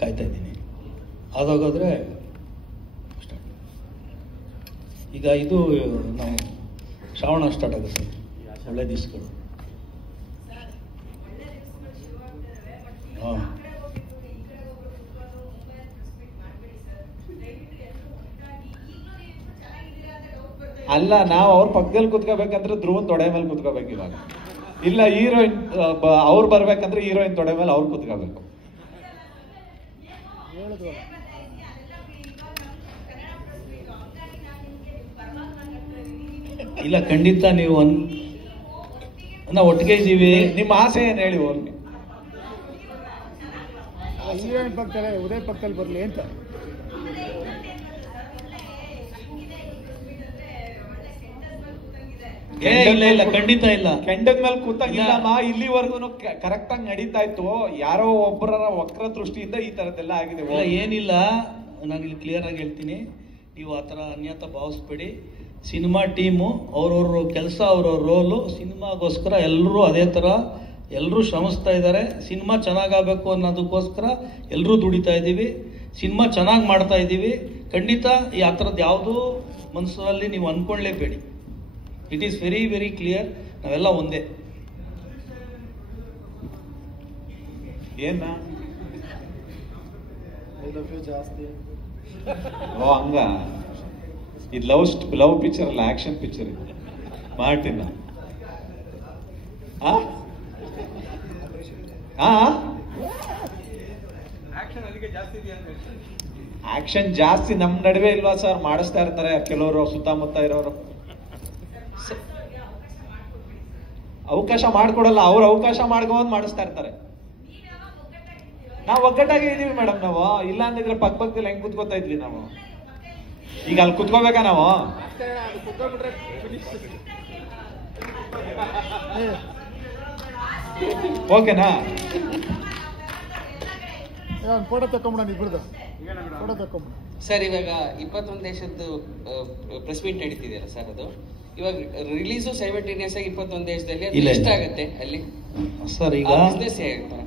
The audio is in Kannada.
ಕಾಯ್ತಾ ಇದ್ದೀನಿ. ಅದಾಗೋದ್ರೆ ಈಗ ಇದು ನಾವು ಶ್ರಾವಣ ಸ್ಟಾರ್ಟ್ ಆಗುತ್ತೆ, ಒಳ್ಳೆ ದಿವಸಗಳು. ಹಾಂ, ಅಲ್ಲ, ನಾವು ಅವ್ರ ಪಕ್ಕದಲ್ಲಿ ಕುತ್ಕೋಬೇಕಂದ್ರೆ ಧ್ರುವನ್ ತೊಡೆ ಮೇಲೆ ಕುತ್ಕೋಬೇಕು ಇವಾಗ. ಇಲ್ಲ, ಹೀರೋಯಿನ್ ಅವ್ರು ಬರ್ಬೇಕಂದ್ರೆ ಹೀರೋಯಿನ್ ತೊಡೆ ಮೇಲೆ ಅವ್ರು ಕುತ್ಕೋಬೇಕು. ಇಲ್ಲ ಖಂಡಿತ ನೀವು ನಾವು ಒಟ್ಟಿಗೆ ಇದ್ದೀವಿ. ನಿಮ್ಮ ಆಸೆ ಏನು ಹೇಳಿ ಹೋಗಿ. ಹೀರೋಯಿನ್ ಪಕ್ಕದಲ್ಲೇ ಉದಯ್ ಪಕ್ಕದಲ್ಲಿ ಬರಲಿ ಅಂತ. ಇಲ್ಲ ಖಂಡಿತ ಇಲ್ಲ. ಕೆಂಡದ ಮೇಲೆ ಕೂತಂಗಿಲ್ಲಮ್ಮ. ಇಲ್ಲಿವರೆಗೂ ಕರೆಕ್ಟ್ ಆಗಿ ನಡೀತಾ ಇತ್ತು. ಯಾರೋ ಒಬ್ಬರ ವಕ್ರ ದೃಷ್ಟಿಯಿಂದ ಈ ತರದ್ದೆಲ್ಲ ಆಗಿದೆ. ಇಲ್ಲ ಏನಿಲ್ಲ, ನಾನು ಇಲ್ಲಿ ಕ್ಲಿಯರ್ ಆಗಿ ಹೇಳ್ತೀನಿ, ನೀವು ಆ ಥರ ಅನ್ಯತಾ ಭಾವಿಸ್ಬೇಡಿ. ಸಿನಿಮಾ ಟೀಮು ಅವ್ರವ್ರ ಕೆಲಸ, ಅವ್ರವ್ರ ರೋಲು, ಸಿನಿಮಾಗೋಸ್ಕರ ಎಲ್ಲರೂ ಅದೇ ಥರ ಎಲ್ಲರೂ ಶ್ರಮಿಸ್ತಾ ಇದ್ದಾರೆ. ಸಿನಿಮಾ ಚೆನ್ನಾಗಾಗಬೇಕು ಅನ್ನೋದಕ್ಕೋಸ್ಕರ ಎಲ್ಲರೂ ದುಡಿತಾ ಇದ್ದೀವಿ. ಸಿನಿಮಾ ಚೆನ್ನಾಗಿ ಮಾಡ್ತಾ ಇದ್ದೀವಿ. ಖಂಡಿತ ಈ ಆ ಥರದ್ದು ಯಾವುದೂ ಮನಸ್ಸಲ್ಲಿ ನೀವು ಅಂದ್ಕೊಳ್ಳೇಬೇಡಿ. It is very very clear, ನಾವೆಲ್ಲ ಒಂದೇ. ಏನ ಜಾಸ್ತಿ ಓ ಹಂಗ. ಇದು ಲವ್ ಪಿಕ್ಚರ್ ಅಲ್ಲ, ಆಕ್ಷನ್ ಪಿಕ್ಚರ್ ಇದು. ಮಾರ್ಟಿನ ಆಕ್ಷನ್ ಜಾಸ್ತಿ ನಮ್ ನಡುವೆ ಇಲ್ವಾ ಸರ್? ಮಾಡಿಸ್ತಾ ಇರ್ತಾರೆ ಕೆಲವರು ಸುತ್ತಮುತ್ತ ಇರೋರು. ಅವಕಾಶ ಮಾಡ್ಕೊಡಲ್ಲ, ಅವ್ರು ಅವಕಾಶ ಮಾಡ್ಕೊಂಡ್ ಮಾಡಿಸ್ತಾ ಇರ್ತಾರೆ. ನಾವು ಒಗ್ಗಟ್ಟಾಗಿ ಇದೀವಿ ಮೇಡಮ್. ನಾವು ಇಲ್ಲ ಅಂದಿದ್ರೆ ಪಕ್ಕದಲ್ಲಿ ಹೆಂಗ್ ಕುತ್ಕೋತಾ ಇದ್ವಿ ನಾವು? ಈಗ ಅಲ್ಲಿ ಕುತ್ಕೋಬೇಕಾ ನಾವು? ಓಕೆನಾ? ಫೋಟೋ ತಕೊಂಬಿಡ, ಇಬ್ಬರದು ಫೋಟೋ ತಕೊಂಬಿಡ. ಸರ್, ಇವಾಗ 21 ದೇಶದ್ದು ಪ್ರೆಸ್ ಮೀಟ್ ನಡೀತಿದೆಯಲ್ಲ ಸರ್, ಅದು ಇವಾಗ ರಿಲೀಸು ಸೈಮಲ್ಟೇನಿಯಸ್ ಆಗಿ 21 ದೇಶದಲ್ಲಿ ಇಷ್ಟ ಆಗುತ್ತೆ ಅಲ್ಲಿ ಸರ್. ಈಗ ಬಿಸ್ನೆಸ್ ಹೇಗೆ